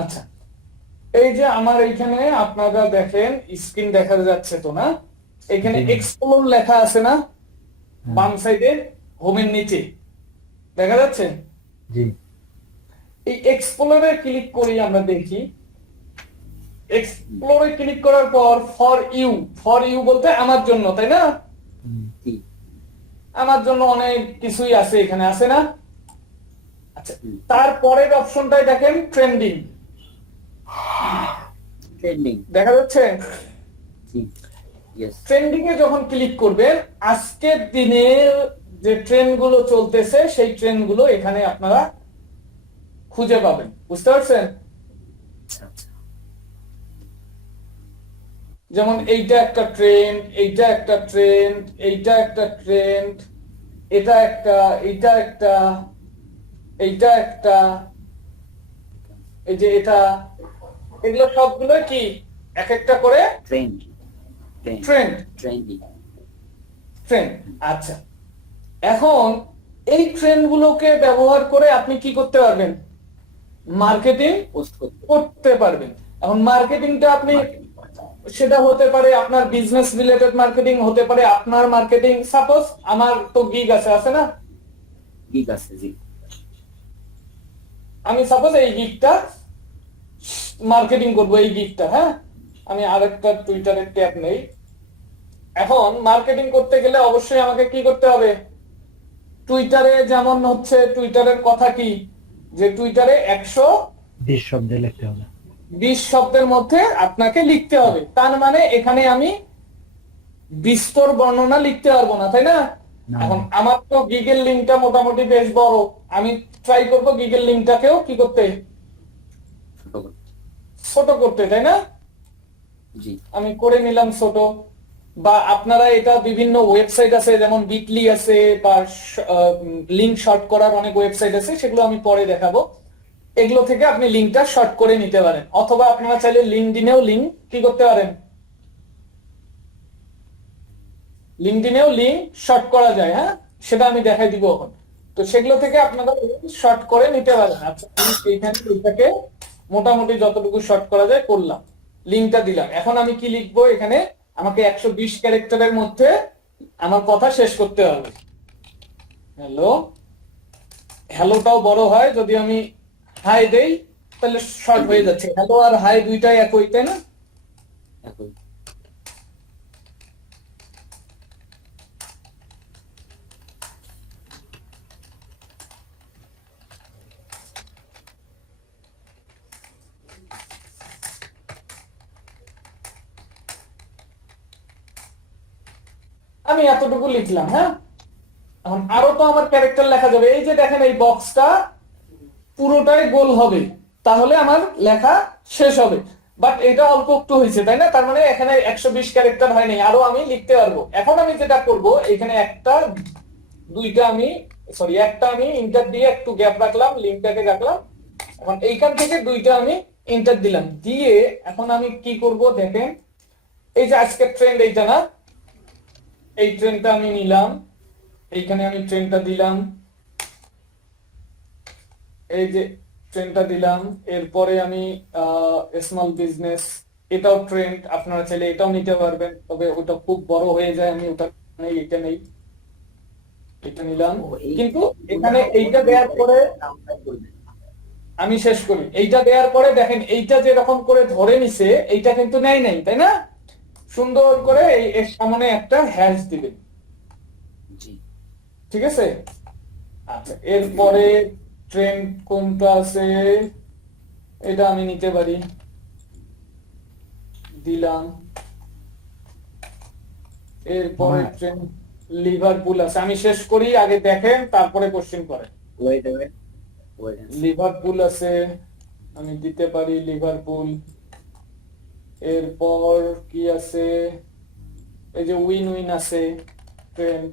আচ্ছা, এই যে আমার এইখানে আপনারা দেখেন, স্ক্রিন দেখা যাচ্ছে তো না? এখানে জি ভাই। এক্সপ্লোর লেখা আছে না হ্যাঁ। বাম সাইডে, হোমের নিচে দেখা যাচ্ছে? জি। এই এক্সপ্লোরে ক্লিক করি, আমরা দেখি এক্সপ্লোরে ক্লিক করার পর ফর ইউ বলতে আমার জন্য, তাই না? হুম। জি। আমার জন্য অনেক কিছুই আছে এখানে, আছে না? আচ্ছা, হুম। তারপরের অপশনটাই দেখেন, ট্রেন্ডিং ট্রেন্ডিং। দেখা যাচ্ছে। জি। ইয়েস। ট্রেন্ডিং এ যখন ক্লিক করবেন, আজকের দিনের যে ট্রেন্ড গুলো চলতেছে সেই ট্রেন্ড গুলো এখানে আপনারা খুঁজে পাবেন, বুঝতে পারছেন? আচ্ছা আচ্ছা। যেমন এইটা একটা ট্রেন্ড, এইটা একটা ট্রেন্ড, এইটা একটা ট্রেন্ড, এটা একটা, এইটা একটা, এইটা একটা, এই যে এটা, এগুলো সবগুলো কি এক একটা করে trend. Trend. Trend. Trending. Trend. আচ্ছা, এখন এই ট্রেন্ড গুলোকে ব্যবহার করে আপনি কি করতে পারবেন? মার্কেটিং পোস্ট করতে। করতে পারবেন। এখন মার্কেটিংটা আপনি, মার্কেটিং। সেটা হতে পারে আপনার বিজনেস রিলেটেড মার্কেটিং, হতে পারে আপনার মার্কেটিং। সাপোজ আমার তো গিগ আছে, আছে না? ঠিক আছে। জি। আমি সাপোজ এই গিগটা মার্কেটিং করব, এই গিগটা, হ্যাঁ। আমি আরেকটা টুইটারের ট্যাব নেই। এখন মার্কেটিং করতে গেলে অবশ্যই আমাকে কি করতে হবে? টুইটারে যেমন হচ্ছে, টুইটারের কথা কি, যে টুইটারে 20 শব্দে লিখতে হবে। 120 শব্দের মধ্যে আপনাকে লিখতে হবে। তার মানে এখানে আমি বিস্তর বর্ণনা লিখতে পারবো না, তাই না? না এখন ভাই। আমার তো গিগের লিঙ্কটা মোটামুটি বেশ বড়, আমি ট্রাই করব গিগের লিঙ্কটাকেও কি করতে, ছোট করতে। ছোট করতে, তাই না? জি। আমি করে নিলাম ছোট। বা আপনারা এটা বিভিন্ন ওয়েবসাইট আছে, যেমন বিটলি আছে, বা লিঙ্ক শর্ট করার অনেক ওয়েবসাইট আছে, সেগুলো আমি পরে দেখাবো। এগুলো থেকে আপনি লিঙ্কটা শর্ট করে নিতে পারেন, অথবা আপনারা চাইলে লিঙ্কডইনেও লিঙ্ক কি করতে পারেন, লিঙ্কডইনেও লিঙ্ক শর্ট করা যায়, হ্যাঁ। সেটা আমি দেখাই দিব এখন। তো সেগুলো থেকে আপনারা শর্ট করে নিতে পারেন। আচ্ছা, আমি এইখানে এটাকে মোটামুটি যতটুকু শর্ট করা যায় করলাম, লিঙ্কটা দিলাম। এখন আমি কি লিখবো এখানে? আমাকে 120 ক্যারেক্টারের মধ্যে আমার কথা শেষ করতে হবে। হ্যালো, হ্যালোটাও বড় হয়, যদি আমি হাই দেই তাহলে শর্ট হয়ে যাচ্ছে। হ্যালো আর হাই দুইটাই একই, তাই না? এখন। আমি এতটুকু লিখলাম, হ্যাঁ। এখন আরো তো আমার ক্যারেক্টার লেখা যাবে। এই যে দেখেন, এই বক্সটা পুরোটাই গোল হবে, তাহলে আমার লেখা শেষ হবে। বাট এটা অল্প একটু হয়েছে, তাই না? তার মানে এখানে 120 ক্যারেক্টার হয়নি, আরো আমি লিখতে পারবো। এখন আমি যেটা করব, এখানে একটা, দুইটা আমি, সরি, একটা আমি ইন্টার দিয়ে একটু গ্যাপ রাখলাম, লিঙ্কটাকে রাখলাম। এখন এইখান থেকে দুইটা আমি ইন্টার দিলাম, দিয়ে এখন আমি কি করব দেখেন, এই যে আজকের ট্রেন্ড এইটা না, এই ট্রেন্ডটা আমি নিলাম, এইখানে আমি ট্রেন্ডটা দিলাম, এই যে ট্রেন্ডটা দিলাম। এরপরে আমি স্মল বিজনেস, এটাও ট্রেন্ড, আপনারা চাইলে এটাও নিতে পারবেন, তবে ওটা খুব বড় হয়ে যায়, আমি ওটা নেই, এটা নেই, এটা নিলাম। ও এই কিন্তু সবগুলা এখানে ওই এইটা ওই দেওয়ার পরে ক্যারেক্টারের নামটা বলবেন। আমি শেষ করি। এইটা দেওয়ার পরে দেখেন, এইটা যেরকম করে ধরে নিছে, এইটা কিন্তু নেয় নাই, তাই না? সুন্দর করে এই এর সামনে একটা হ্যাশ দিবেন, জি। ঠিক আছে? আচ্ছা, এরপরে ট্রেন্ড কোনটা আছে, এটা আমি নিতে পারি, দিলাম। এরপরে আমার ট্রেন্ড লিভারপুল আছে, আমি শেষ করি, আগে দেখেন তারপরে কোশ্চেন করেন। Wait wait wait. লিভারপুল আছে, আমি দিতে পারি লিভারপুল। এরপর কি আছে, এই যে উইন উইন আছে ট্রেন্ড,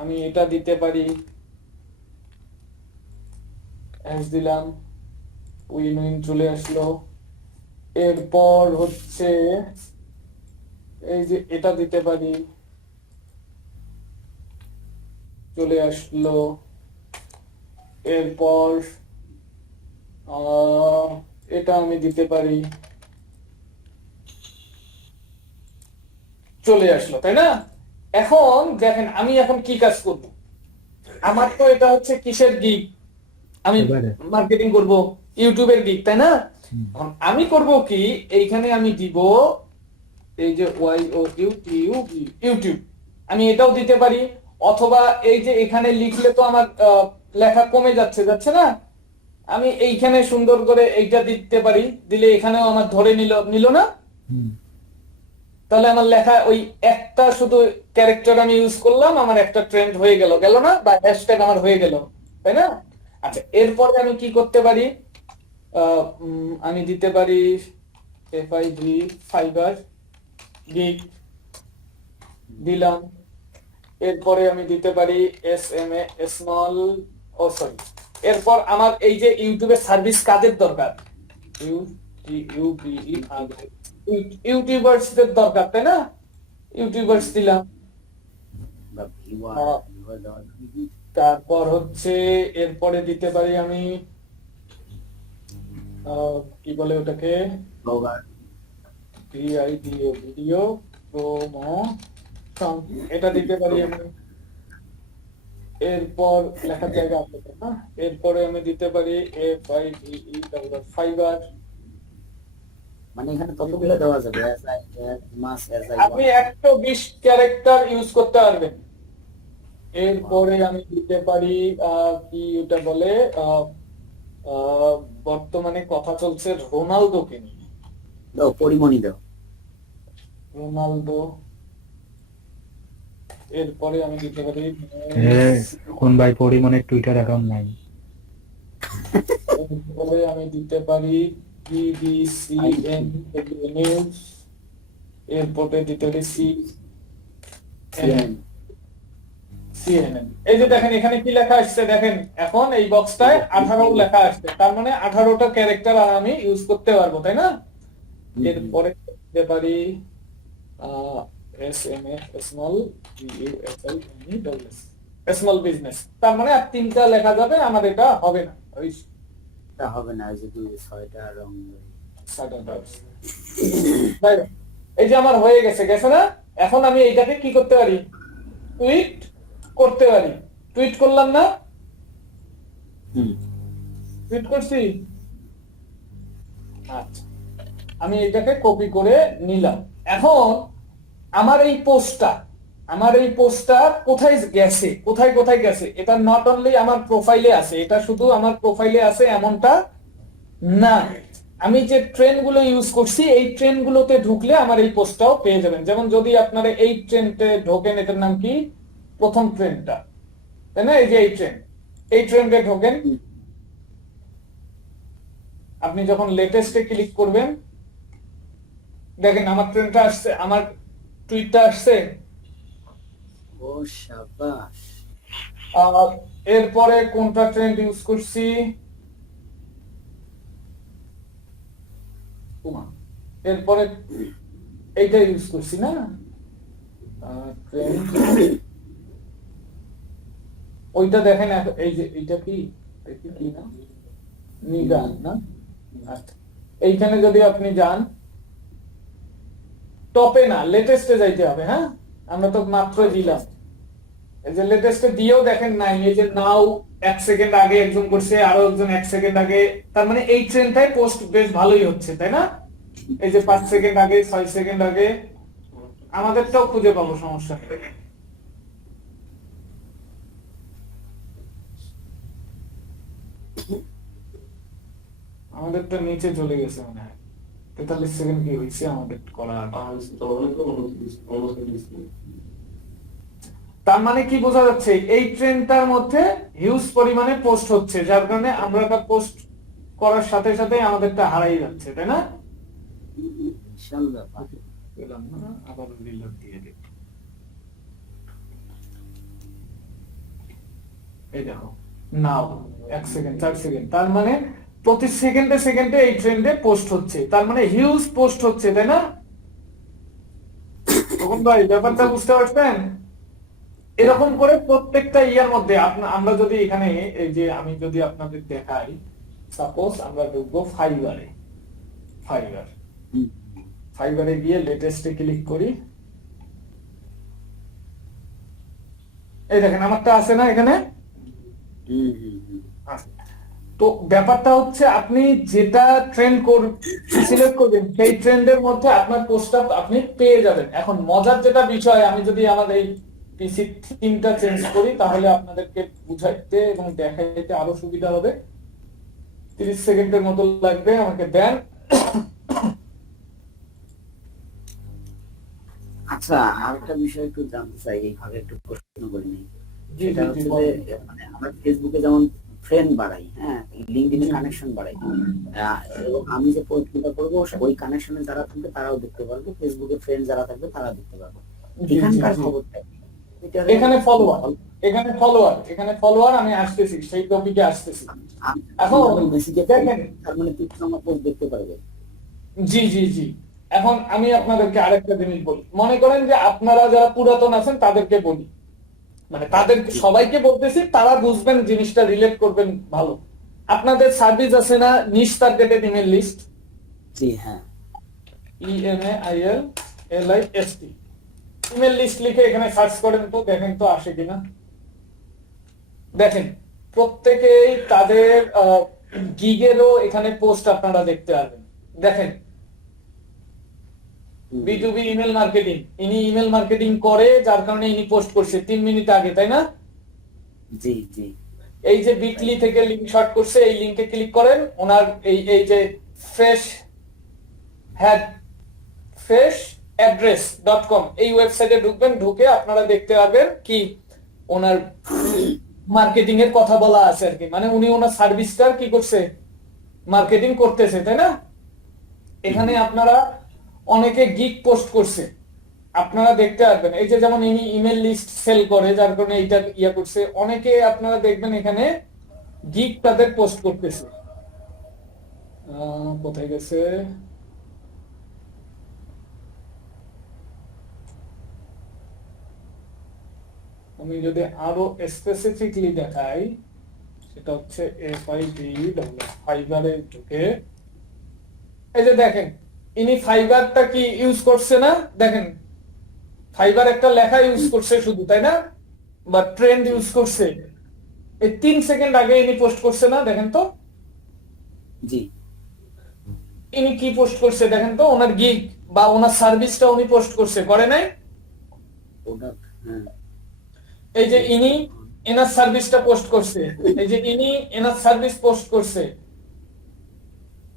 আমি এটা দিতে পারি, এস দিলাম, উইন উইন চলে আসলো। এরপর হচ্ছে এই যে এটা দিতে পারি, চলে আসলো। এরপর আহ এটা আমি দিতে পারি, চলে আসলো, তাই না? এখন দেখেন আমি এখন কি কাজ করব, আমার তো এটা হচ্ছে কিসের গিগ, আমি এবারে মার্কেটিং করব, ইউটিউবের গিগ, তাই না? হুম, এখন আমি করব কি, এইখানে আমি দিব এই যে ওয়াই ও ইউটিউব, ইউটিউব আমি এটাও দিতে পারি, অথবা এই যে এখানে লিখলে তো আমার লেখা কমে যাচ্ছে, যাচ্ছে না? আমি এইখানে সুন্দর করে এইটা দিতে পারি, দিলে এখানেও আমার ধরে নিল, নিল না? হুম, তাহলে আমার লেখা ওই একটা শুধু ক্যারেক্টার আমি ইউজ করলাম, আমার একটা ট্রেন্ড হয়ে গেল, গেল না? বা হ্যাশট্যাগ আমার হয়ে গেল, তাই না? আচ্ছা, এরপরে আমি কি করতে পারি, আমি দিতে পারি এফআইভি ফাইবার গিগ দিলাম। এরপরে আমি দিতে পারি S M a small, O sorry, এরপর আমার এই যে ইউটিউবের সার্ভিস কাদের দরকার, ইউটিউবার্সদের দরকার, তাই না? ইউটিউবার্স দিলাম। বা ভিউয়ার আহ, ভিউয়ার দেওয়া তারপর হচ্ছে এরপরে দিতে পারি আমি কি বলে ওটাকে, ব্লগার ভিআইডিও, ভিডিও প্রমোশন, এটা দিতে পারি আমি। এরপর লেখার জায়গা আছে তো, না? এরপরে আমি দিতে পারি এফআইভিই ফাইবার। মানে এখানে কতগুলো দেওয়া যাবে এস আই মাস এস আই আপনি 120 ক্যারেক্টার ইউজ করতে পারবেন। এরপরে আমি দিতে পারি কি ওটা বলে, আহ, আহ, বর্তমানে কথা চলছে রোনালদোকে নিয়ে, দাও পরিমণি দাও রোনালদো। এরপরে আমি দিতে পারি কোন ভাই পরিমণের টুইটার অ্যাকাউন্ট নাই? এরপরে আমি দিতে পারি বিবিসিএন নিউজ। এরপরে দিতে পারি সিএনএন। এই যে দেখেন এখানে কি লেখা আসছে, দেখেন এখন এই বক্সটায় 18 লেখা আসছে, তার মানে 18টা ক্যারেক্টার আর আমি ইউজ করতে পারবো, তাই না? এরপরে দিতে পারি S M a small, small business, তার মানে আর 3টা লেখা যাবে, আমার এটা হবে না, ওই এটা হবে না, ওই যে 6টা রং সাদাটা আছে। যাই হোক, এই যে আমার হয়ে গেছে, গেছে না? এখন আমি এইটাকে কি করতে পারি, টুইট করতে পারি। টুইট করলাম না? টুইট করছি। আচ্ছা, আমি এটাকে কপি করে নিলাম। এখন আমার এই পোস্টটা কোথায় গেছে, কোথায় কোথায় গেছে, এটা নট অনলি আমার প্রোফাইলে আছে, এটা শুধু আমার প্রোফাইলে আছে এমনটা না, আমি যে ট্রেন গুলো ইউজ করছি এই ট্রেন গুলোতে ঢুকলে আমার এই পোস্টটাও পেয়ে যাবেন। যেমন যদি আপনারা এই ট্রেনতে ঢোকেন, এটার নাম কি, প্রথম ট্রেনটা, তাই না? এই যে এই ট্রেন্ডে ঢোকেন, আপনি যখন লেটেস্টে ক্লিক করবেন, দেখেন আমার ট্রেন্ডটা আসছে, আমার টুইটটা আসছে। ও শাবাশ আর এরপরে কোনটা ট্রেন্ড ইউজ করছি, এরপরে এইটা ইউজ করছি না, ট্রেন্ড ওইটা দেখেন, এই যে এইটা কি, এটা কি না, নিগান না? আচ্ছা, এইখানে যদি আপনি যান, টপে না, লেটেস্টে যাইতে হবে। হ্যাঁ, আমরা তো মাত্র দিলাম, এই যে লেটেস্টে দিয়েও দেখেন নাই, এই যে নাও 1 সেকেন্ড আগে একজন করছে, আরো একজন 1 সেকেন্ড আগে, তার মানে এই ট্রেনটাই পোস্ট বেশ ভালোই হচ্ছে, তাই না? এই যে 5 সেকেন্ড আগে, 6 সেকেন্ড আগে, আমাদেরটাও খুঁজে পাবো, সমস্যা নেই। আমাদেরটা নিচে চলে গেছে মনে হয়, 43 সেকেন্ড কি হয়েছে আমাদের করা। তার মানে কি বোঝা যাচ্ছে, এই ট্রেনটার মধ্যে হিউজ পরিমাণে পোস্ট হচ্ছে, যার কারণে আমরা এটা পোস্ট করার সাথে সাথে আমাদেরটা হারাই যাচ্ছে, তাই না? বিশাল ব্যাপার পেলাম না, আবার রিলোড দিয়ে দিই। এই দেখো, নাও 1 সেকেন্ড, 4 সেকেন্ড, তার মানে প্রতি সেকেন্ডে সেকেন্ডে এই ট্রেন্ডে পোস্ট হচ্ছে, তার মানে হিউজ পোস্ট হচ্ছে, তাই না? তখন ভাই ব্যাপারটা বুঝতে পারছেন? এরকম করে প্রত্যেকটা ইয়ার মধ্যে আমরা যদি এখানে, এই যে আমি যদি আপনাদের দেখাই, সাপোজ আমরা ঢুকবো ফাইবারে, ফাইবার। হুম, ফাইবারে গিয়ে লেটেস্টে ক্লিক করি। এই দেখেন আমারটা আছে না এখানে। হুম, হুম, হুম। তো ব্যাপারটা হচ্ছে আপনি যেটা ট্রেন্ড সিলেক্ট করবেন সেই ট্রেন্ডের মধ্যে আপনার পোস্টটা আপনি পেয়ে যাবেন। এখন মজার যেটা বিষয়, আমি যদি আমাদের এই পিসি থিমটা চেঞ্জ করি তাহলে আপনাদেরকে বুঝাইতে এবং দেখাইতে আরো সুবিধা হবে। 30 সেকেন্ডের মতো লাগবে, আমাকে দেন। আচ্ছা, আর একটা বিষয় একটু জানতে চাই, এইভাবে একটু প্রশ্ন করে নিই। জি সেটা জি জি হচ্ছে বলেন। যে মানে আমরা ফেসবুকে যেমন ফ্রেন্ড বাড়াই, হ্যাঁ, লিঙ্কডইনে কানেকশন বাড়াই, এবং আমি যে পোস্টগুলো করবো ওই কানেকশনে যারা থাকবে তারাও দেখতে পারবে, ফেসবুকে ফ্রেন্ড যারা থাকবে তারা দেখতে পারবে। জি জি এখানকার জি। খবরটা কি? টুইটারে এখানে ফলোয়ার, ফল- এখানে ফলোয়ার আমি আসতেছি, সেই টপিকে আসতেছি। এখন আমি মেসেজে দেখেন, তার মানে তুই আমার পোস্ট দেখতে পারবে। জি জি জি, এখন আমি আপনাদেরকে আরেকটা জিনিস বলি। মনে করেন যে আপনারা যারা পুরাতন আছেন তাদেরকে বলি, মানে তাদের সবাইকে বলতেছি, তারা বুঝবেন জিনিসটা, রিলেট করবেন ভালো। আপনাদের সার্ভিস আছে না নিশ টার্গেটেড ইমেল লিস্ট, জি, হ্যাঁ। EMAILLIST, ইমেল লিস্ট লিখে এখানে সার্চ করেন তো, দেখেন তো আসে কিনা। দেখেন প্রত্যেকেই তাদের গিগেরও এখানে পোস্ট আপনারা দেখতে পারবেন। দেখেন B2B ইমেল মার্কেটিং, ইনি ইমেল মার্কেটিং করে যার কারণে ইনি পোস্ট করছে 3 মিনিট আগে, তাই না? জি, জি। এই যে বিটলি থেকে লিংক শর্ট করছে, এই লিংকে ক্লিক করেন, ওনার এই যে ফ্রেশ হ্যাড freshaddress.com এই ওয়েবসাইটে ঢুকবেন, ঢুকে আপনারা দেখতে পারবেন কি ওনার মার্কেটিং এর কথা বলা আছে আর কি, মানে উনি ওনার সার্ভিসটার কি করছে, মার্কেটিং করতেছে, তাই না? এখানে আপনারা অনেকে গিগ পোস্ট করছে, আপনারা দেখতে পারবেন। এই যে যেমন ইনি ইমেল লিস্ট সেল করে যার কারণে এইটা ইয়া করছে, অনেকে আপনারা দেখবেন এখানে গিগ তাদের পোস্ট করতেছে। কোথায় গেছে, আমি যদি আরো স্পেসিফিকলি দেখাই, সেটা হচ্ছে ফাইবারে ঢুকে, এই যে দেখেন ইনি ফাইবারটা কি ইউজ করছে না, দেখেন ফাইবার একটা লেখা ইউজ করছে শুধু, তাই না? বা ট্রেন্ড ইউজ করছে, এই 3 সেকেন্ড আগে ইনি পোস্ট করছে না, দেখেন তো জি। ইনি কি পোস্ট করছে, দেখেন তো ওনার গিগ বা ওনার সার্ভিসটা উনি পোস্ট করছে, করে নাই? প্রোডাক্ট, হ্যাঁ। এই যে ইনি এনার সার্ভিসটা পোস্ট করছে, এই যে ইনি এনার সার্ভিস পোস্ট করছে,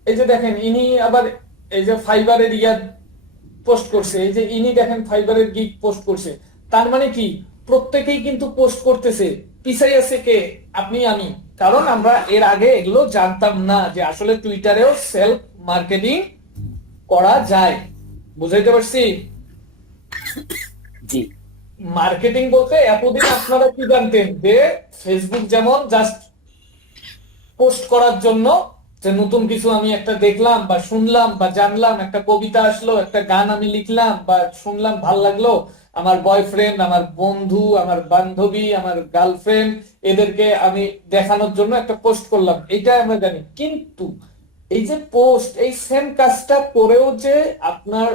এই যে দেখেন ইনি আবার এই যে ফাইবারের ইয়া পোস্ট করছে, এই যে ইনি দেখেন ফাইবারের গিগ পোস্ট করছে। তার মানে কি প্রত্যেকেই কিন্তু পোস্ট করতেছে, পিছাই আছে কে, আপনি আমি। কারণ আমরা এর আগে এগুলো জানতাম না যে আসলে টুইটারেও সেলফ মার্কেটিং করা যায়। বুঝাইতে পারছি? জি। মার্কেটিং বলতে এতদিন আপনারা কি জানতেন যে ফেসবুক যেমন জাস্ট পোস্ট করার জন্য, যে নতুন কিছু আমি একটা দেখলাম বা শুনলাম বা জানলাম, একটা কবিতা আসলো, একটা গান আমি লিখলাম বা শুনলাম, ভাল লাগলো, আমার বয়ফ্রেন্ড, আমার বন্ধু, আমার বান্ধবী, আমার গার্লফ্রেন্ড, এদেরকে আমি দেখানোর জন্য একটা পোস্ট করলাম, এটা আমরা জানি। কিন্তু এই যে পোস্ট, এই সেম কাজটা করেও যে আপনার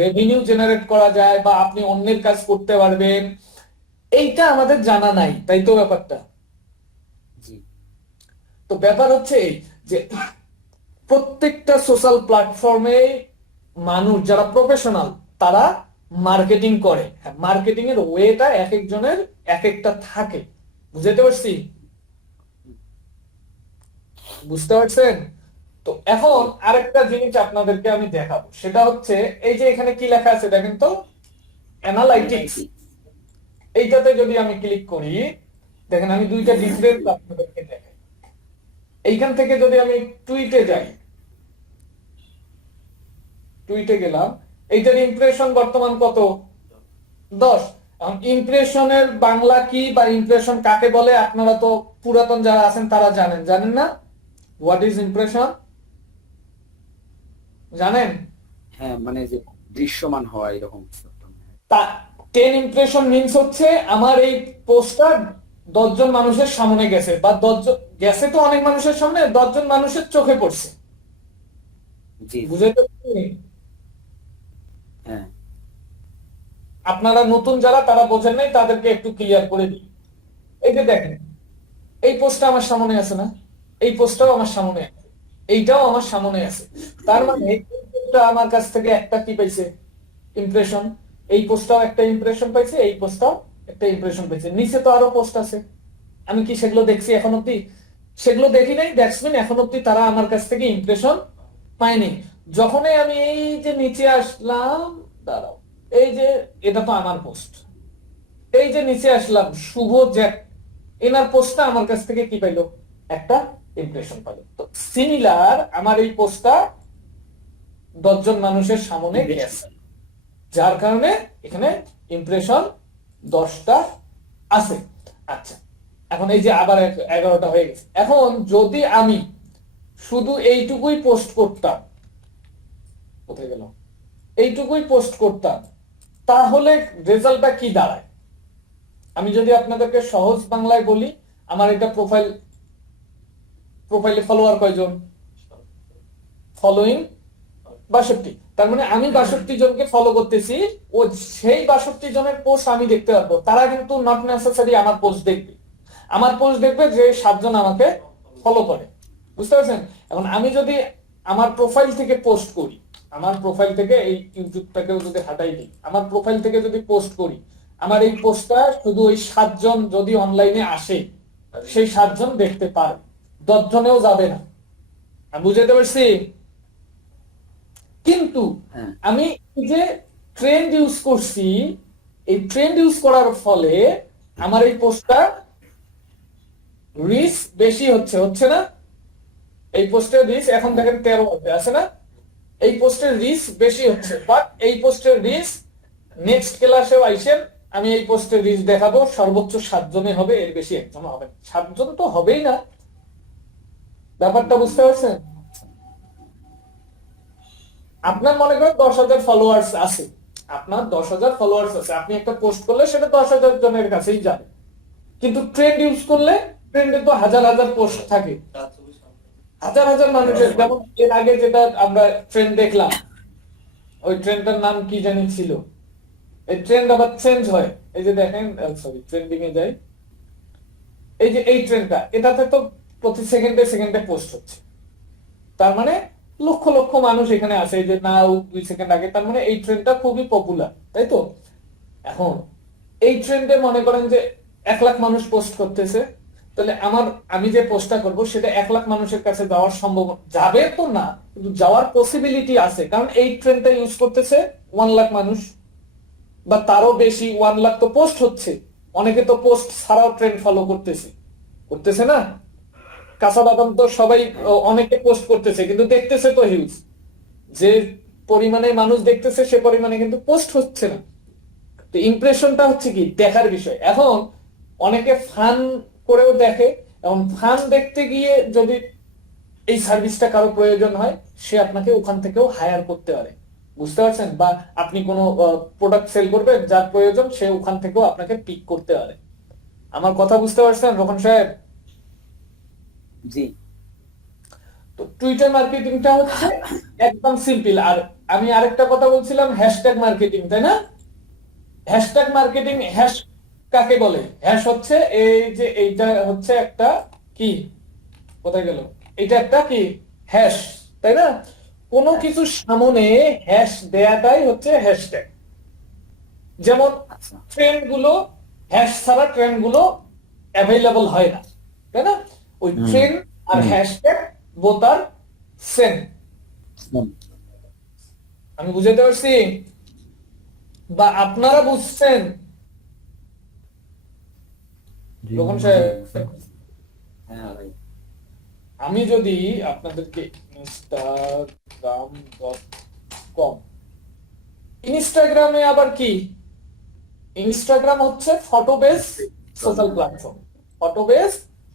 রেভিনিউ জেনারেট করা যায় বা আপনি অন্যের কাজ করতে পারবেন, এইটা আমাদের জানা নাই, তাই তো ব্যাপারটা? জি। তো ব্যাপার হচ্ছে এই যে প্রত্যেকটা সোশ্যাল প্ল্যাটফর্মে মানুষ যারা প্রফেশনাল তারা মার্কেটিং করে। মার্কেটিং এর ওয়েটা এক একজনের এক একটা থাকে, বুঝতে পারছি? বুঝতে পারছেন? তো এখন আরেকটা জিনিস আপনাদেরকে আমি দেখাবো, সেটা হচ্ছে এই যে এখানে কি লেখা আছে দেখেন তো, অ্যানালাইটিক্স। এইটাতে যদি আমি ক্লিক করি, দেখেন আমি দুইটা ডিফারেন্স আপনাদেরকে দেখাই। এইখান থেকে যদি আমি টুইটে যাই, টুইটে গেলাম, এইটার ইমপ্রেশন বর্তমান কত, 10। এখন ইমপ্রেশনের বাংলা কি বা ইমপ্রেশন কাকে বলে আপনারা তো পুরাতন যারা আছেন তারা জানেন, জানেন না? হোয়াট ইজ ইমপ্রেশন, জানেন? হ্যাঁ, মানে যে দৃশ্যমান হওয়া এরকম কিছু একটা। তা 10 ইমপ্রেশন মিন্স হচ্ছে আমার এই পোস্টটা 10 জন মানুষের সামনে গেছে, বা 10 জন গেছে তো অনেক মানুষের সামনে, 10 জন মানুষের চোখে পড়ছে। জি বুঝাইতে পারছি? হ্যাঁ আপনারা নতুন যারা তারা বোঝেন নাই তাদেরকে একটু ক্লিয়ার করে দিই। এই যে দেখেন, এই পোস্টটা আমার সামনে আছে না, এই পোস্টটাও আমার সামনে আছে, এইটাও আমার সামনে আছে। তার মানে এই পোস্টটা আমার কাছ থেকে একটা কি পাইছে, ইমপ্রেশন। এই পোস্টটাও একটা ইমপ্রেশন পাইছে, এই পোস্টটাও একটা ইমপ্রেশন পাইছে। নিচে তো আরো পোস্ট আছে, আমি কি সেগুলো দেখছি এখন অব্দি? সেগুলো দেখি নাই। দ্যাটস মিন এখন অব্দি তারা আমার কাছ থেকে ইমপ্রেশন পায়নি। যখনই আমি এই যে নিচে আসলাম, দাঁড়াও, এই যে এটা তো আমার পোস্ট, এই যে নিচে আসলাম, শুভ জ্যাক, এনার পোস্টটা আমার কাছ থেকে কি পাইলো, একটা ইমপ্রেশন পাইলো। তো সিমিলার আমার এই পোস্টটা 10 জন মানুষের সামনে গেছে, যার কারণে এখানে ইমপ্রেশন 10টা আছে। আচ্ছা, এখন এই যে আবার 11টা হয়ে গেছে। এখন যদি আমি শুধু এইটুকুই পোস্ট করতাম, কোথায় গেল, এইটুকুই পোস্ট করতাম, তাহলে রেজাল্টটা কি দাঁড়ায়? আমি যদি আপনাদেরকে সহজ বাংলায় বলি, আমার এটা প্রোফাইলে ফলোয়ার কয়জন, ফলোইং 62। তার মানে আমি 62 জনকে ফলো করতেছি, ও সেই 62 জনের পোস্ট আমি দেখতে পারবো। তারা কিন্তু নট নেসেসারি আমার পোস্ট দেখবে, আমার পোস্ট দেখবে যে 7 জন আমাকে ফলো করে। বুঝতে পারছেন? এখন আমি যদি আমার প্রোফাইল থেকে পোস্ট করি, আমার প্রোফাইল থেকে এই ইউটিউবটাকেও যদি হাটাই দিই, আমার প্রোফাইল থেকে যদি পোস্ট করি, আমার এই পোস্টটা শুধু ওই 7 জন যদি অনলাইনে আসে, সেই 7 জন দেখতে পারে, 10 জনেও যাবে না। আমি বুঝাতে পারছি? কিন্তু হ্যাঁ আমি এই যে ট্রেন্ড ইউজ করছি, এই ট্রেন্ড ইউজ করার ফলে আমার এই পোস্টটা রিচ বেশি হচ্ছে, হচ্ছে না? এই পোস্টের রিচ এখন দেখেন 13 আছে না? এই পোস্টের রিচ বেশি হচ্ছে, বাট এই পোস্টের রিচ নেক্সট ক্লাসেও আইসেন, আমি এই পোস্টের রিচ দেখাবো, সর্বোচ্চ 7 জনে হবে, এর বেশি একজন হবে না। 7 জন তো হবেই না। ব্যাপারটা বুঝতে পারছেন? আপনার মনে করেন 10,000 ফলোয়ার্স আছে, আপনার 10,000 ফলোয়ার্স আছে, আপনি একটা পোস্ট করলে সেটা 10,000 জনের কাছেই যাবে। কিন্তু ট্রেন্ড ইউজ করলে, ট্রেন্ডে তো হাজার হাজার পোস্ট থাকে, হাজার হাজার মানুষের। যেমন এর আগে যেটা আমরা ট্রেন্ড দেখলাম, ওই ট্রেন্ডটার নাম কি জানি ছিল, এই ট্রেন্ড আবার চেঞ্জ হয়। এই যে দেখেন, সরি, ট্রেন্ডিং এ যাই, এই যে এই ট্রেন্ডটা, এটাতে তো প্রতি সেকেন্ডে সেকেন্ডে পোস্ট হচ্ছে। তার মানে লক্ষ লক্ষ মানুষ এখানে আছে, এই যে নাও 2 সেকেন্ড আগে, তার মানে এই ট্রেন্ডটা খুবই পপুলার, তাই তো? এখন এই ট্রেন্ডে মনে করেন যে 1 লাখ মানুষ পোস্ট করতেছে, তাহলে আমি যে পোস্টটা করব সেটা 1 লাখ মানুষের কাছে যাওয়ার সম্ভব, যাবে তো না, কিন্তু যাওয়ার পসিবিলিটি আছে, কারণ এই ট্রেন্ডটা ইউজ করতেছে 1 লাখ মানুষ বা তারও বেশি। 1 লাখ তো পোস্ট হচ্ছে, অনেকে তো পোস্ট ছাড়াও ট্রেন্ড ফলো করতেছে, করতেছে না? কাঁচা বাদাম তো সবাই, অনেকে পোস্ট করতেছে, কিন্তু দেখতেছে তো হিউজ, যে পরিমাণে মানুষ দেখতেছে সে পরিমাণে কিন্তু পোস্ট হচ্ছে না। তো ইমপ্রেশনটা হচ্ছে কি, দেখার বিষয়। এখন অনেকে ফান করেও দেখে, এবং ফান দেখতে গিয়ে যদি এই সার্ভিসটা কারো প্রয়োজন হয়, সে আপনাকে ওখান থেকেও হায়ার করতে পারে। বুঝতে পারছেন? বা আপনি কোনো প্রোডাক্ট সেল করবেন, যার প্রয়োজন, সে ওখান থেকেও আপনাকে পিক করতে পারে। আমার কথা বুঝতে পারছেন রোহন সাহেব? জি তো টুইটার মার্কেটিংটা হচ্ছে একদম সিম্পল। আর আমি আরেকটা কথা বলছিলাম, হ্যাশট্যাগ মার্কেটিং, তাই না? হ্যাশট্যাগ মার্কেটিং, হ্যাশ কাকে বলে? হ্যাশ হচ্ছে এই যে এইটা হচ্ছে একটা কি, কোথায় গেল, এটা একটা কি, হ্যাশ, তাই না? কোনো কিছু সামনে হ্যাশ দেয়াটাই হচ্ছে হ্যাশট্যাগ। যেমন আচ্ছা ট্রেন্ড গুলো, হ্যাশ ছাড়া ট্রেন্ড গুলো অ্যাভেলেবল হয় না, তাই না? ওই ট্রেন্ড আর হ্যাশট্যাগ বোথ আর সেম। আমি বুঝাতে পারছি বা আপনারা বুঝছেন? জি রকম সাহেব, হ্যাঁ ভাই আমি যদি আপনাদেরকে instagram.com, ইনস্টাগ্রামে আবার কি, ইনস্টাগ্রাম হচ্ছে photo base social platform, photo base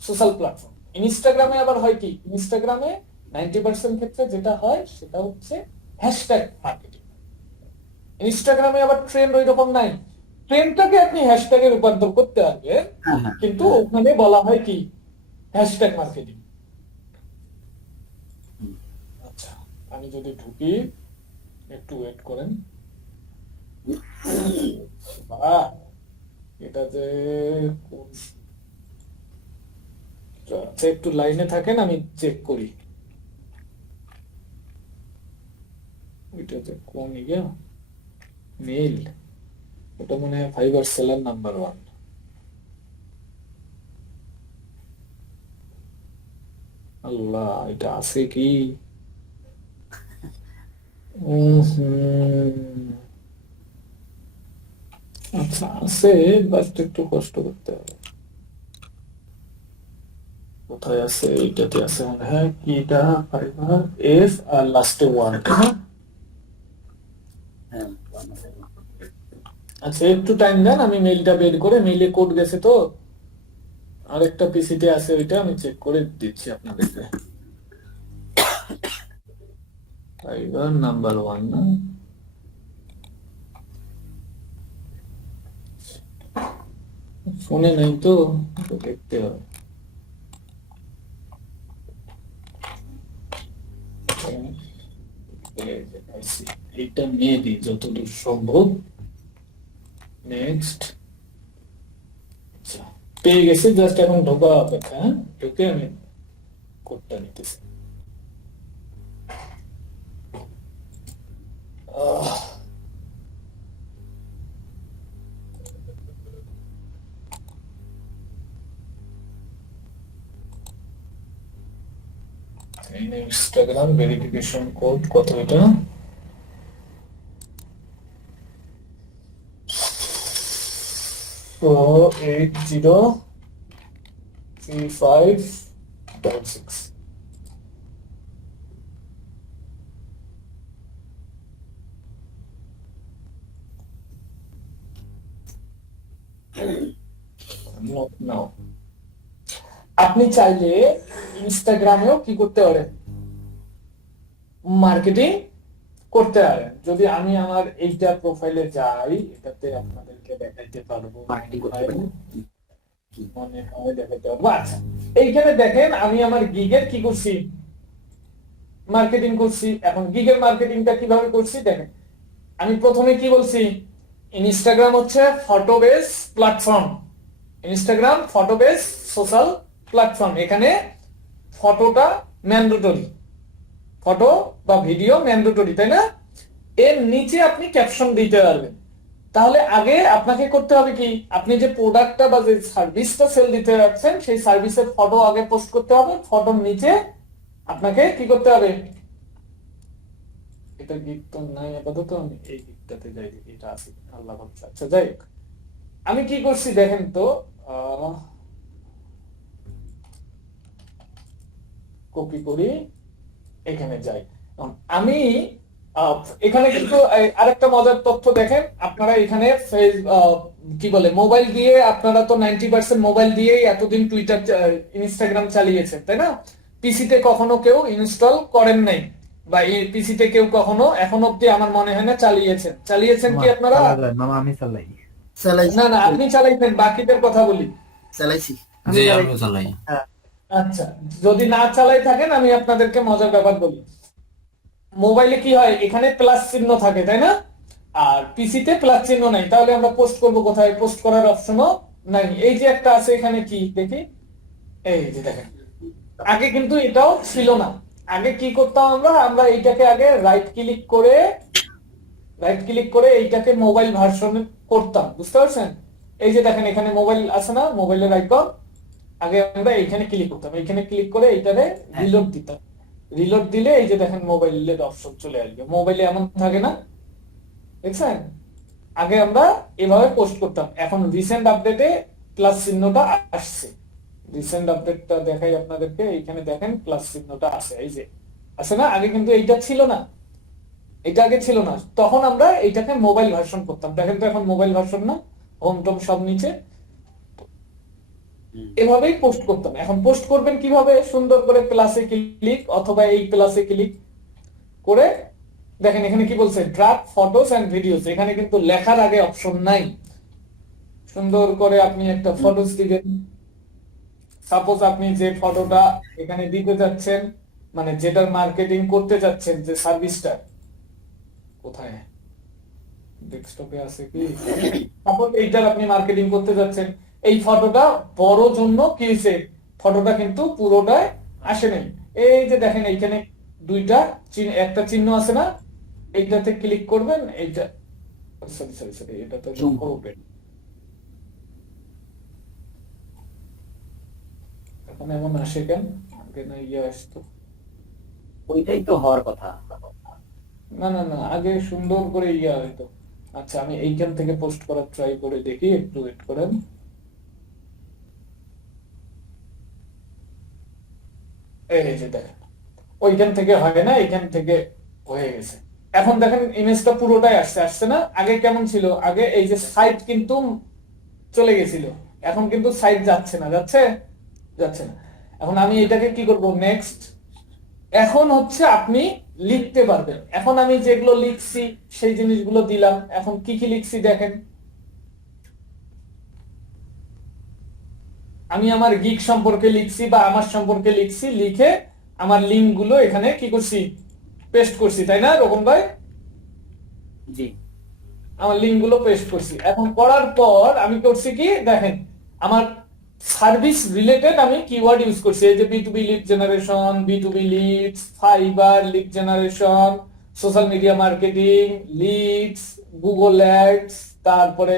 social platform. ইনস্টাগ্রামে আবার হয় কি, ইনস্টাগ্রামে 90% ক্ষেত্রে যেটা হয় সেটা হচ্ছে হ্যাশট্যাগ মার্কেটিং। ইনস্টাগ্রামে আবার ট্রেন্ড ওই রকম নাই, ট্রেন্ডটাকে আপনি হ্যাশট্যাগে রূপান্তর করতে পারবেন, হ্যাঁ হ্যাঁ কিন্তু ওখানে বলা হয় কি, হ্যাশট্যাগ মার্কেটিং। আচ্ছা, আমি যদি ঢুকি, একটু ওয়েট করেন। বাহ, এটা যে আচ্ছা, একটু লাইনে থাকেন, আমি চেক করি এটা যে কোন ইয়া মেল। ওটা মনে হয় ফাইবার সেলার নাম্বার 1। আল্লাহ, এটা আছে কি? আচ্ছা, আছে, বাট একটু কষ্ট করতে হবে। কোথায় আছে? এইটাতে আছে মনে হয়। কি এটা? ফাইবার এফ আর লাস্টে 1, তাই না? হ্যাঁ, one আছে। আচ্ছা, একটু টাইম দেন, আমি মেইলটা বের করে, মেইলে কোড গেছে তো আরেকটা পিসিতে আছে, ওইটা আমি চেক করে দিচ্ছি আপনাদেরকে। ফাইবার নাম্বার 1 না? ফোনে নাই তো, এটা দেখতে হবে। এইটা মেবি যতদূর সম্ভব। নেক্সট। আচ্ছা, পেয়ে গেছি, জাস্ট এখন ঢোকা অপেক্ষা। হ্যাঁ, ঢুকে আমি কোডটা নিতেছি। ইনস্টাগ্রাম ভেরিফিকেশন কোড কত এটা? তো 803566। নাও, আপনি চাইলে ইনস্টাগ্রামেও কি করতে পারেন? মার্কেটিং করতে পারেন। যদি আমি আমার এইটা প্রোফাইলে যাই, এটাতে আপনাদেরকে দেখাইতে পারবো। মার্কেটিং করতে পারি। মনে হয় দেখাইতে পারবো। আচ্ছা, এইখানে দেখেন আমি আমার গিগের কি করছি, মার্কেটিং করছি। এখন গিগের মার্কেটিংটা কিভাবে করছি দেখেন। আমি প্রথমে কি বলছি, ইনস্টাগ্রাম হচ্ছে photo base platform. Instagram photo base social platform. এখানে ফটোটা ম্যান্ডেটরি, ফটো বা ভিডিও ম্যান্ডেটরি, তাই না? এর নিচে আপনি ক্যাপশন দিতে পারবেন। তাহলে আগে আপনাকে করতে হবে কি, আপনি যে প্রোডাক্টটা বা যে সার্ভিসটা সেল দিতে যাচ্ছেন সেই সার্ভিসের ফটো আগে পোস্ট করতে হবে। ফটোর নিচে আপনাকে কি করতে হবে, এটা গিগ তো নাই আপাতত, আমি এই গিগটাতে যাই, এটা আছে আল্লাহ ভরসা। আচ্ছা, যাই হোক, আমি কি করছি দেখেন তো, কপি করি, এখানে যাই। আমি এখানে কিন্তু আরেকটা মজার তথ্য দেখেন। আপনারা এখানে কি বলে মোবাইল দিয়ে, আপনারা তো 90% মোবাইল দিয়েই এতদিন টুইটার ইনস্টাগ্রাম চালিয়েছেন, তাই না? পিসিতে কখনো কেউ ইনস্টল করেন নাই, বা এই পিসিতে কেউ কখনো এখন অব্দি আমার মনে হয় না চালিয়েছেন। চালিয়েছেন কি আপনারা? মামা আমি চালাই। না না, আপনি চালাইছেন, বাকিদের কথা বলি। চালাইছি। জি আমিও চালাই। আচ্ছা, যদি না চালাই থাকেন, আমি আপনাদেরকে মজার ব্যাপার বলি। মোবাইলে কি হয়, এখানে প্লাস চিহ্ন থাকে, তাই না? আর পিসিতে প্লাস চিহ্ন নাই। তাহলে আমরা পোস্ট করব কোথায়? পোস্ট করার অপশনও নাই। এই যে একটা আছে এখানে, কি দেখি, এই যে দেখেন, আগে কিন্তু এটাও ছিল না। আগে কি করতাম আমরা, আমরা এইটাকে আগে রাইট ক্লিক করে এইটাকে মোবাইল ভার্সন করতাম, বুঝতে পারছেন? এই যে দেখেন, এখানে মোবাইল আছে না, মোবাইলের আইকন। আগে আমরা এইখানে ক্লিক করতাম, এইখানে ক্লিক করে এইটারে রিলোড দিতাম। রিলোড দিলে এই যে দেখেন মোবাইলের অপশন চলে আসবে। মোবাইলে এমন থাকে না, দেখছেন? আগে আমরা এভাবে পোস্ট করতাম। এখন রিসেন্ট আপডেটে প্লাস চিহ্নটা আসছে। রিসেন্ট আপডেটটা দেখাই আপনাদেরকে, এইখানে দেখেন প্লাস চিহ্নটা আছে, এই যে আছে না? আগে কিন্তু এইটা ছিল না, এটা আগে ছিল না। তখন আমরা এইটাকে মোবাইল ভার্সন করতাম। দেখেন তো এখন মোবাইল ভার্সন না, হোম টোম সব নিচে। এভাবেই পোস্ট করতাম। এখন পোস্ট করবেন কিভাবে? সুন্দর করে প্লাসে ক্লিক, অথবা এই প্লাসে ক্লিক করে দেখেন এখানে কি বলছে, ড্রাফট ফটোস এন্ড ভিডিওস। এখানে কিন্তু লেখার আগে অপশন নাই। সুন্দর করে আপনি একটা ফটোস দিবেন। সাপোজ আপনি যে ফটোটা এখানে দিতে যাচ্ছেন, মানে যেটার মার্কেটিং করতে যাচ্ছেন, যে সার্ভিসটা কোথায় ডেস্কটপে আছে কি, সাপোজ এইটার আপনি মার্কেটিং করতে যাচ্ছেন, এই ফটোটা বড় জন্য কি হয়েছে, ফটোটা কিন্তু পুরোটাই আসে নাই। এই যে দেখেন এইখানে দুইটা একটা চিহ্ন আছে না, এইটাতে ক্লিক করবেন, এইটা সরি সরি সরি এটা তো ওপেন, এখন এমন আসে কেন, আগে না ইয়ে আসতো, ওইটাই তো হওয়ার কথা। না না না আগে সুন্দর করে ইয়ে হইতো। আচ্ছা আমি এইখান থেকে পোস্ট করার ট্রাই করে দেখি, একটু ওয়েট করেন। এই যে দেখেন ওইখান থেকে হয় না, এইখান থেকে হয়ে গেছে। এখন দেখেন ইমেজটা পুরোটাই আসছে, আসছে না? আগে কেমন ছিল, আগে এই যে সাইড কিন্তু চলে গেছিল, এখন কিন্তু সাইড যাচ্ছে না, যাচ্ছে যাচ্ছে না। এখন আমি এটাকে কি করব, নেক্সট। এখন হচ্ছে আপনি লিখতে পারবেন। এখন আমি যেগুলো লিখছি সেই জিনিসগুলো দিলাম। এখন কি কি লিখছি দেখেন, আমি আমার গিগ সম্পর্কে লিখছি বা আমার সম্পর্কে লিখছি, লিখে আমার লিঙ্ক গুলো এখানে কি করছি, পেস্ট করছি, তাই না রকম ভাই? জি, আমার লিঙ্ক গুলো পেস্ট করছি। এখন করার পর আমি করছি কি দেখেন, আমার সার্ভিস রিলেটেড আমি কিওয়ার্ড ইউজ করছি। এই যে B2B lead generation, B2B leads, Fiverr lead generation, social media marketing, leads, Google ads, তারপরে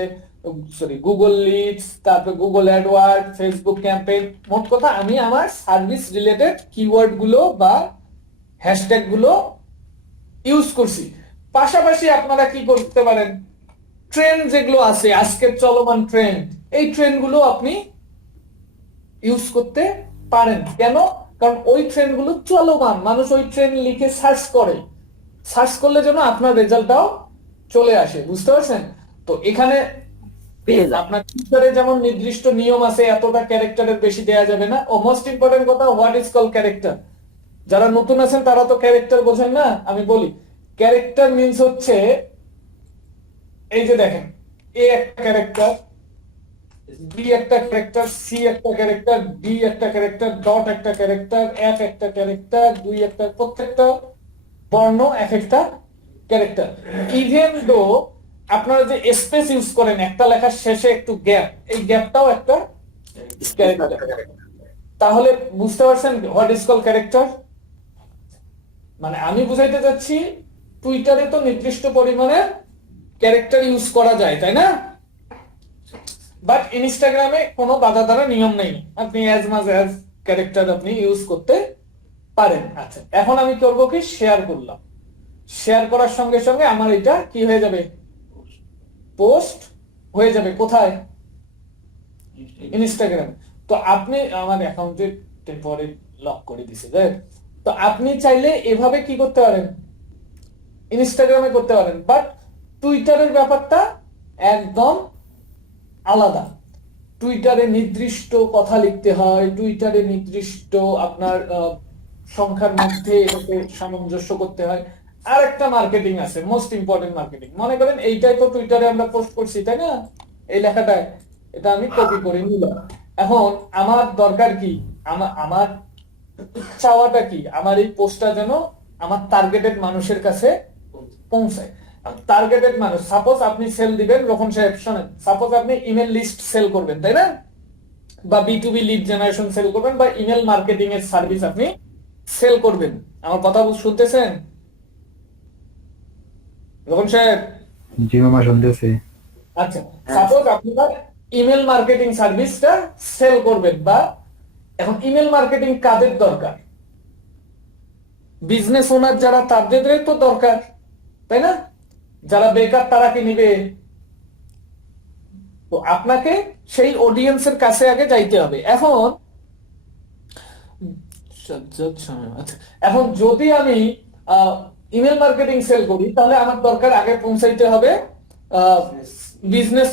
গুগল লিডস, তারপরে গুগল অ্যাডওয়ার্ড, ফেসবুক ক্যাম্পেইন। মোট কথা আমি আমার সার্ভিস রিলেটেড কিওয়ার্ড গুলো বা হ্যাশট্যাগ গুলো ইউজ করছি। পাশাপাশি আপনারা কি করতে পারেন, ট্রেন্ড যেগুলো আছে আজকের চলমান ট্রেন্ড, এই ট্রেন্ড গুলো আপনি ইউজ করতে পারেন। কেন? কারণ ওই ট্রেন্ড গুলো চলমান, মানুষ ওই ট্রেন্ড লিখে সার্চ করে, সার্চ করলে যেন আপনার রেজাল্টটাও চলে আসে। বুঝতে পারছেন? তো এখানে পেয়ে যান। আপনার টুইটারে যেমন নির্দিষ্ট নিয়ম আছে, এতটা ক্যারেক্টারের বেশি দেয়া যাবে না। ও মোস্ট ইম্পর্টেন্ট কথা, হোয়াট ইজ কল ক্যারেক্টার। যারা নতুন আছেন তারা তো ক্যারেক্টার বোঝেন না, আমি বলি ক্যারেক্টার মিন্স হচ্ছে, এই যে দেখেন এ একটা ক্যারেক্টার, বি একটা ক্যারেক্টার, সি একটা ক্যারেক্টার, ডি একটা ক্যারেক্টার, ডট একটা ক্যারেক্টার, এক একটা ক্যারেক্টার, দুই একটা, প্রত্যেকটা বর্ণ এক একটা ক্যারেক্টার। ইভেন দো আপনারা যে স্পেস ইউজ করেন একটা লেখার শেষে একটু গ্যাপ, এই গ্যাপটাও একটা ক্যারেক্টার। তাহলে বুঝতে পারছেন হোয়াট ইজ কল ক্যারেক্টার? মানে আমি বুঝাইতে চাচ্ছি, টুইটারে তো নির্দিষ্ট পরিমাণে ক্যারেক্টার ইউজ করা যায়, তাই না? বাট ইনস্টাগ্রামে কোনো বাধা দ্বারা নিয়ম নেই, আপনি অ্যাজ মাচ অ্যাজ ক্যারেক্টার আপনি ইউজ করতে পারেন। আচ্ছা এখন আমি করবো কি, শেয়ার করলাম। শেয়ার করার সঙ্গে সঙ্গে আমার এটা কি হয়ে যাবে, পোস্ট হয়ে যাবে। কোথায়? ইনস্টাগ্রাম। তো আপনি আমার অ্যাকাউন্টে পরে লক করে দিছে, রাইট? তো আপনি চাইলে এভাবে কি করতে পারেন, ইনস্টাগ্রামে করতে পারেন। বাট টুইটারের ব্যাপারটা একদম আলাদা। টুইটারে নির্দিষ্ট কথা লিখতে হয়, টুইটারে নির্দিষ্ট আপনার সংখ্যার মধ্যে এটাকে সামঞ্জস্য করতে হয়। আর একটা মার্কেটিং আছে, মোস্ট ইম্পর্টেন্ট মার্কেটিং। মনে করেন এইটাই তো টুইটারে আমরা পোস্ট করছি, তাই না? এই লেখাটায় এটা আমি কপি করে নিলাম। এখন আমার দরকার কি, আমার চাওয়াটা কি, আমার এই পোস্টটা যেন আমার টার্গেটেড মানুষের কাছে পৌঁছায়। টার্গেটেড মানুষ, সাপোজ আপনি সেল দিবেন, রোহন সাহেব শোনেন, সাপোজ আপনি ইমেল লিস্ট সেল করবেন, তাই না? বা B2B লিড জেনারেশন সেল করবেন, বা ইমেল মার্কেটিং এর সার্ভিস আপনি সেল করবেন। আমার কথা শুনতেছেন রোহন সাহেব? জি মামা শুনতেছি। আচ্ছা সাপোজ আপনার ইমেল মার্কেটিং সার্ভিসটা সেল করবেন, বা এখন ইমেল মার্কেটিং কাদের দরকার? বিজনেস ওনার যারা, তাদের তো দরকার, তাই না? যারা বেকার তারা কি নিবে? তো আপনাকে সেই অডিয়েন্সের কাছে আগে যাইতে হবে। এখন আচ্ছা, এখন যদি আমি ইমেল মার্কেটিং সেল করি, তাহলে আমার দরকার আগে পৌঁছাইতে হবে বিজনেস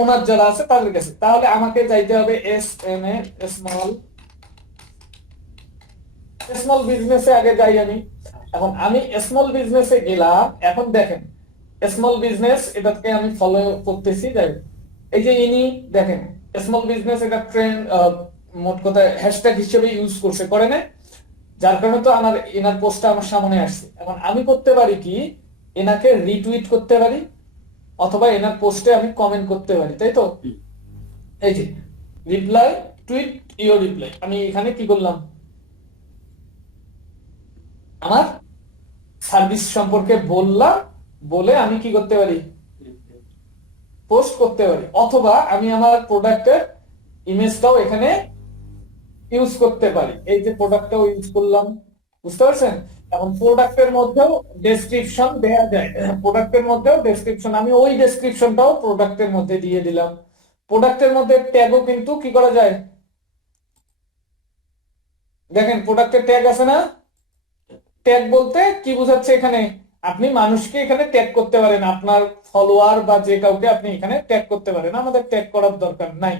ওনার যারা আছে তাদের কাছে। তাহলে আমাকে যাইতে হবে SMA, স্মল বিজনেসে আগে যাই আমি। এখন আমি স্মল বিজনেসে গেলাম। এখন দেখেন স্মল বিজনেস, এটাকে আমি ফলো করতেছি। যাই এই যে ইনি দেখেন স্মল বিজনেস, এটা ট্রেন্ড মোট কথা হ্যাশট্যাগ হিসেবে ইউজ করছে, করে না? যার কারণে তো আমার এনার পোস্টটা আমার সামনে আসছে। এখন আমি করতে পারি কি, এনাকে রিটুইট করতে পারি অথবা এনার পোস্টে আমি কমেন্ট করতে পারি, তাই তো? এই যে রিপ্লাই টুইট ইওর রিপ্লাই, আমি এখানে কি করলাম, আমার সার্ভিস সম্পর্কে বললাম, বলে আমি কি করতে পারি, পোস্ট করতে পারি। অথবা আমি আমার প্রোডাক্টের ইমেজটাও এখানে ইউজ করতে পারি, এই যে প্রোডাক্টটাও ইউজ করলাম, বুঝতে পারছেন? এখন প্রোডাক্টের মধ্যেও ডেসক্রিপশন দেয়া যায়, প্রোডাক্টের মধ্যেও ডেসক্রিপশন, আমি ওই ডেসক্রিপশনটাও প্রোডাক্টের মধ্যে দিয়ে দিলাম। প্রোডাক্টের মধ্যে ট্যাগও কিন্তু কি করা যায়, দেখেন প্রোডাক্টের ট্যাগ আছে না? ট্যাগ বলতে কি বোঝাচ্ছে এখানে, আপনি মানুষকে এখানে ট্যাগ করতে পারেন, আপনার ফলোয়ার বা যে কাউকে আপনি এখানে ট্যাগ করতে পারেন, আমাদের ট্যাগ করার দরকার নাই।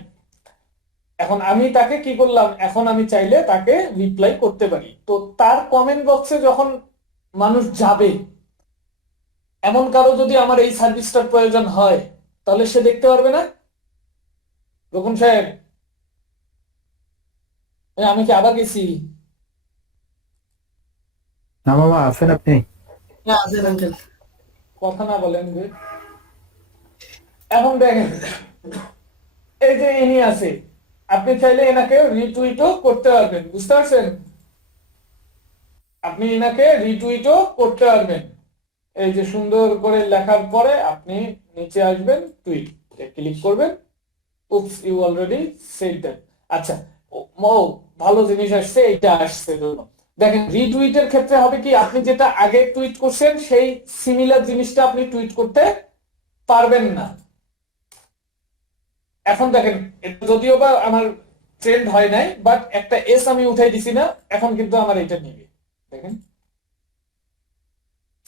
এখন আমি তাকে কি করলাম, এখন আমি চাইলে তাকে রিপ্লাই করতে পারি। তো তার কমেন্ট বক্সে যখন মানুষ যাবে, এমন কারো যদি আমার এই সার্ভিসটার প্রয়োজন হয়, তাহলে সে দেখতে পারবে না? রকম সাহেব, আমি কি আবার গেছি? না বাবা, আছেন আপনি? কথা না বলেন যে। এখন দেখেন, এই যে ইনি আছে, আপনি চাইলে এনাকে রিটুইটও করতে পারবেন, বুঝতে পারছেন? আপনি এনাকে রিটুইটও করতে পারবেন। এই যে সুন্দর করে লেখার পরে আপনি নিচে আসবেন, টুইট ক্লিক করবেন, উপস ইউ অলরেডি সেড দ্যাট। আচ্ছা, ভালো জিনিস আসছে, এইটা আসছে। দেখেন রিটুইটের ক্ষেত্রে হবে কি, আপনি যেটা আগে টুইট করছেন সেই সিমিলার জিনিসটা আপনি টুইট করতে পারবেন না। এখন দেখেন, যদিও বা আমার ট্রেন্ড হয় নাই, বাট একটা এস আমি উঠাই দিছি না, এখন কিন্তু আমার এটা নিবে। দেখেন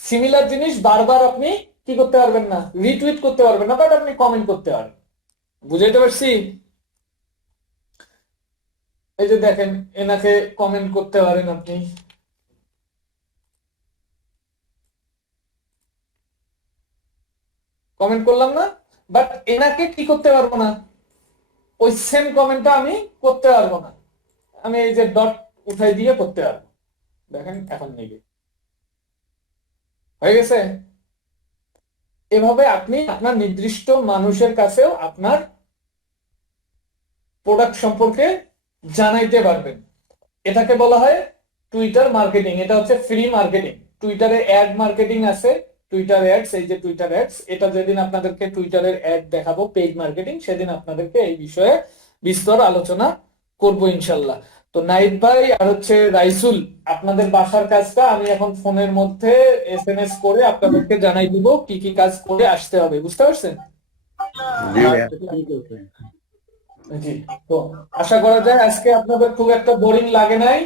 সিমিলার জিনিস বারবার আপনি কি করতে পারবেন না, রিটুইট করতে পারবেন না, বাট আপনি কমেন্ট করতে পারবেন। বুঝাইতে পারছি? এই যে দেখেন, এনাকে কমেন্ট করতে পারেন আপনি, কমেন্ট করলাম না, বাট এনাকে কি করতে পারবো না, ওই সেম কমেন্টটা আমি করতে পারবো না। আমি এই যে ডট উঠাই দিয়ে করতে পারবো। দেখেন এখন নিবে, হয়ে গেছে। এভাবে আপনি আপনার নির্দিষ্ট মানুষের কাছেও আপনার প্রোডাক্ট সম্পর্কে জানাইতে পারবেন। এটাকে বলা হয় টুইটার মার্কেটিং। এটা হচ্ছে ফ্রি মার্কেটিং। টুইটারে অ্যাড মার্কেটিং আছে, টুইটার অ্যাডস, এই যে টুইটার অ্যাডস, এটা যেদিন আপনাদেরকে টুইটারের অ্যাড দেখাবো, পেইড মার্কেটিং, সেদিন আপনাদেরকে এই বিষয়ে বিস্তর আলোচনা করব ইনশাল্লাহ। তো নাইট ভাই আর হচ্ছে রাইসুল, আপনাদের বাসার কাজটা আমি এখন ফোনের মধ্যে এসএমএস করে আপনাদেরকে জানাই দিব কি কি কাজ করে আসতে হবে, বুঝতে পারছেন? জি, তো আশা করা যায় আজকে আপনাদের খুব একটা বোরিং লাগে নাই।